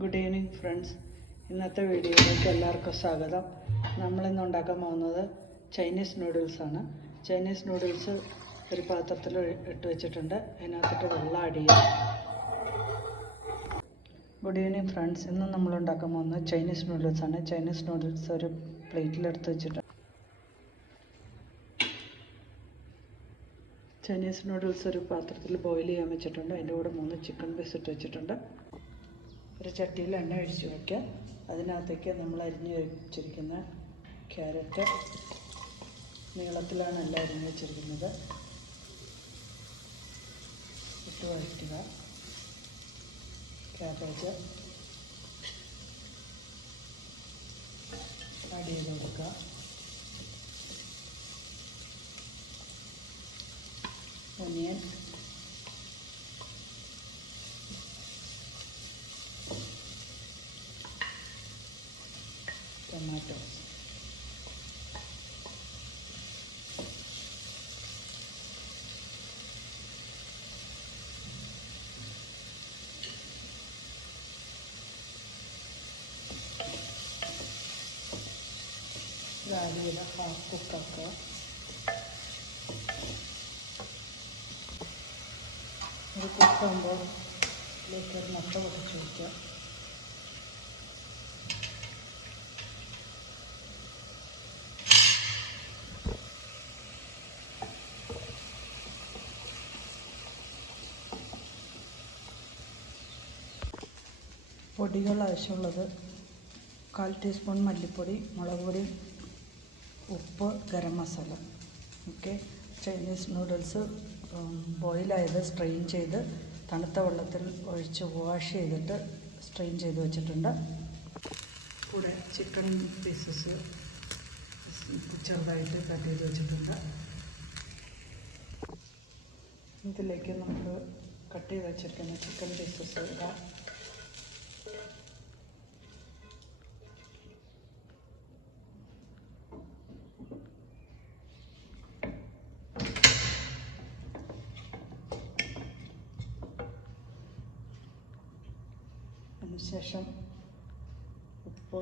Good evening friends. ഇന്നത്തെ വീഡിയോയിലേക്ക് എല്ലാവർക്കും സ്വാഗതം. നമ്മളിന്ന് ഉണ്ടാക്കാൻ പോകുന്നത് ചൈനീസ് നൂഡിൽസാണ്. ചൈനീസ് നൂഡിൽസ് ഒരു പാത്രത്തിൽ ഇട്ട് വെച്ചിട്ടുണ്ട്. അതിനകത്തിട്ട് വെള്ളം ആഡ് ചെയ്യാം. Good evening friends. ഇന്ന് നമ്മൾ ഉണ്ടാക്കാൻ പോകുന്നത് ചൈനീസ് നൂഡിൽസാണ്. ചൈനീസ് നൂഡിൽസ് ഒരു പ്ലേറ്റിലെടുത്ത് വെച്ചിട്ടുണ്ട്. ചൈനീസ് നൂഡിൽസ് ഒരു പാത്രത്തിൽ ബോയിൽ ചെയ്യാൻ വെച്ചിട്ടുണ്ട്. അതിൻ്റെ കൂടെ 3 ചിക്കൻ പീസ് ഇട്ട് വെച്ചിട്ടുണ്ട്. ഒരു ചട്ടിയിൽ എണ്ണ ഒഴിച്ച് വയ്ക്കുക. അതിനകത്തേക്ക് നമ്മൾ അരിഞ്ഞ് വെച്ചിരിക്കുന്ന ക്യാരറ്റ്, നീളത്തിലാണ് എല്ലാം അരിഞ്ഞ് വെച്ചിരിക്കുന്നത്, ഇട്ട് വഴറ്റുക. ക്യാബേജ് ആഡ് ചെയ്ത് കൊടുക്കുക. ഒനിയൻ, ടൊമാറ്റോ, രാവിലെ ഹാഫ് കുക്കാക്കുക. ഒരു കുക്കാകുമ്പോൾ ഇതിലേക്ക് ഒരു മുട്ട പൊടിച്ച് വയ്ക്കുക. പൊടികൾ ആവശ്യമുള്ളത് 1/4 ടീസ്പൂൺ മല്ലിപ്പൊടി, മുളക് പൊടി, ഉപ്പ്, garam masala. Okay. Chinese noodles ബോയിലായത് സ്ട്രെയിൻ ചെയ്ത് തണുത്ത വെള്ളത്തിൽ ഒഴിച്ച് വാഷ് ചെയ്തിട്ട് സ്ട്രെയിൻ ചെയ്ത് വെച്ചിട്ടുണ്ട്. കൂടെ ചിക്കൻ പീസസ് ചെറുതായിട്ട് കട്ട് ചെയ്ത് വെച്ചിട്ടുണ്ട്. ഇതിലേക്ക് നമുക്ക് കട്ട് ചെയ്ത് വെച്ചിരിക്കുന്ന ചിക്കൻ പീസസ് ഇടാം. അതിനുശേഷം ഉപ്പ്,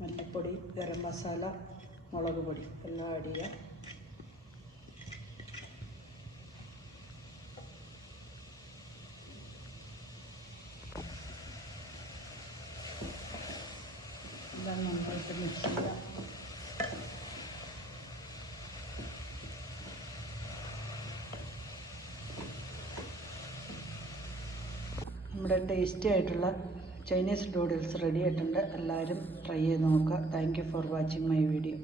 മല്ലിപ്പൊടി, ഗരം മസാല, മുളക് പൊടി എല്ലാം ആഡ് ചെയ്യുക. എല്ലാം നന്നായിട്ട് മിക്സ് ചെയ്യുക. നമ്മുടെ ടേസ്റ്റി ആയിട്ടുള്ള ചൈനീസ് നൂഡിൽസ് റെഡി ആയിട്ടുണ്ട്. എല്ലാവരും ട്രൈ ചെയ്ത് നോക്കുക. Thank you for watching my video.